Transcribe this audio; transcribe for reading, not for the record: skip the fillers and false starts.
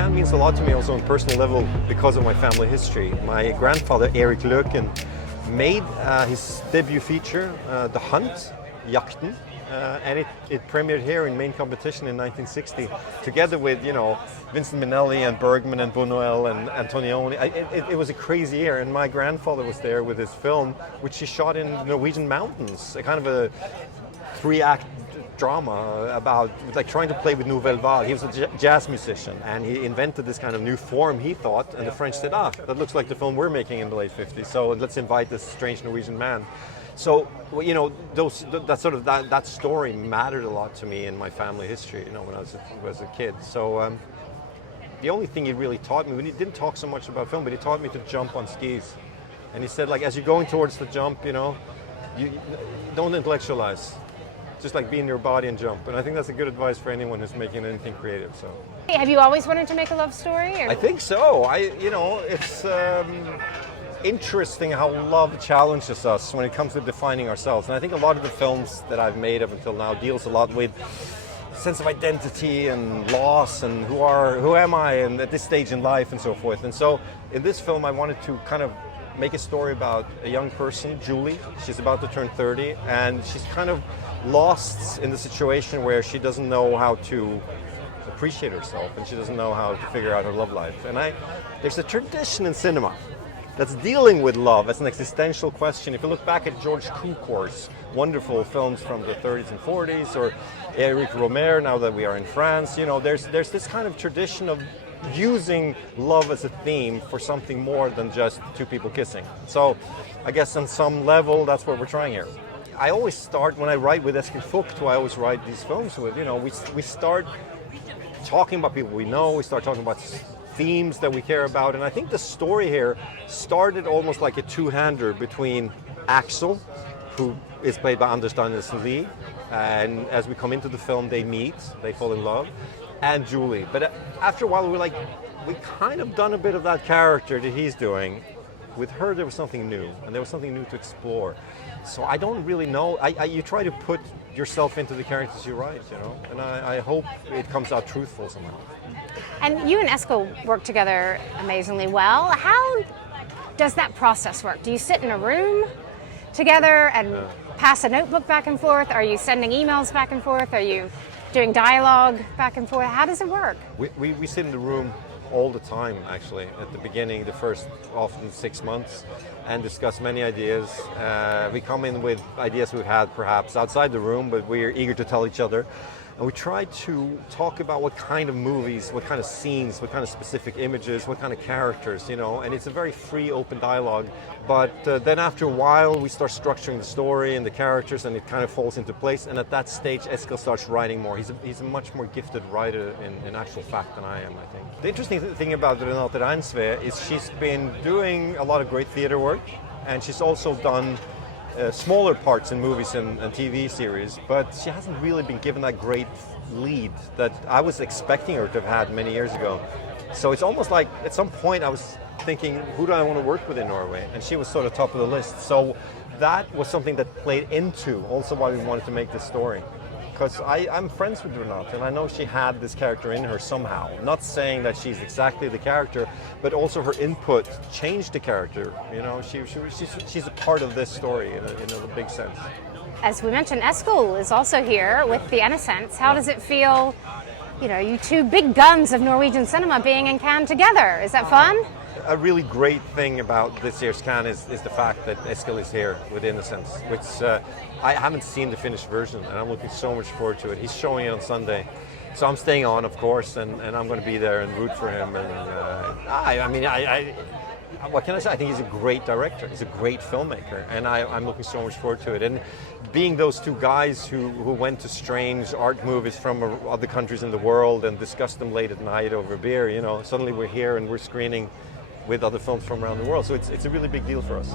Cannes means a lot to me also on a personal level because of my family history. My grandfather, Erik Løken, made his debut feature, The Hunt, Jakten, and it premiered here in main competition in 1960, together with, you know, Vincent Minnelli and Bergman and Buñuel and Antonioni. It was a crazy year, and my grandfather was there with his film, which he shot in the Norwegian mountains, a kind of a 3-act drama about like trying to play with nouvelle vague. He was a jazz musician, and he invented this kind of new form, he thought, and the French said, that looks like the film we're making in the late 50s, so let's invite this strange Norwegian man. So, you know, that story mattered a lot to me in my family history, you know, when I was a kid. So the only thing he really taught me, when he didn't talk so much about film, but he taught me to jump on skis. And he said, like, as you're going towards the jump, you know, you don't intellectualize. Just like be in your body and jump. And I think that's a good advice for anyone who's making anything creative. So, have you always wanted to make a love story? Or? I think so. It's interesting how love challenges us when it comes to defining ourselves. And I think a lot of the films that I've made up until now deals a lot with sense of identity and loss and who am I and at this stage in life and so forth. And so in this film I wanted to kind of make a story about a young person, Julie. She's about to turn 30, and she's kind of lost in the situation where she doesn't know how to appreciate herself, and she doesn't know how to figure out her love life. And there's a tradition in cinema that's dealing with love as an existential question. If you look back at George Cukor's wonderful films from the 30s and 40s, or Eric Romer, now that we are in France, you know, there's this kind of tradition of using love as a theme for something more than just two people kissing. So I guess on some level that's what we're trying here. I always start, when I write with Eskil Vogt, who I always write these films with, you know, we start talking about people we know, we start talking about themes that we care about, and I think the story here started almost like a two-hander between Axel, who is played by Anders Danielsen Lie, and as we come into the film they meet, they fall in love, and Julie. But after a while we kind of done a bit of that character that he's doing. With her there was something new, and there was something new to explore. So I don't really know. You try to put yourself into the characters you write, you know, and I hope it comes out truthful somehow. And you and Eskil work together amazingly well. How does that process work? Do you sit in a room together and pass a notebook back and forth? Are you sending emails back and forth? Are you doing dialogue back and forth? How does it work? We sit in the room all the time, actually, at the beginning, the first often 6 months, and discuss many ideas. We come in with ideas we've had perhaps outside the room, but we're eager to tell each other. And we try to talk about what kind of movies, what kind of scenes, what kind of specific images, what kind of characters, you know, and it's a very free, open dialogue. But then after a while, we start structuring the story and the characters, and it kind of falls into place. And at that stage, Eskil starts writing more. He's a much more gifted writer in actual fact than I am, I think. The interesting thing about Renate Reinsve is she's been doing a lot of great theater work, and she's also done smaller parts in movies and TV series, but she hasn't really been given that great lead that I was expecting her to have had many years ago. So it's almost like at some point I was thinking, who do I want to work with in Norway? And she was sort of top of the list. So that was something that played into also why we wanted to make this story. Because I'm friends with Renate, and I know she had this character in her somehow. Not saying that she's exactly the character, but also her input changed the character. You know, she's a part of this story in a big sense. As we mentioned, Eskil is also here with the Innocents. How does it feel, you know, you two big guns of Norwegian cinema being in Cannes together? Is that fun? A really great thing about this year's Cannes is the fact that Eskil is here with Innocents, which I haven't seen the finished version, and I'm looking so much forward to it. He's showing it on Sunday, so I'm staying on, of course, and I'm going to be there and root for him. And what can I say? I think he's a great director. He's a great filmmaker, and I'm looking so much forward to it. And being those two guys who went to strange art movies from other countries in the world and discussed them late at night over beer, you know, suddenly we're here and we're screening with other films from around the world. So it's a really big deal for us.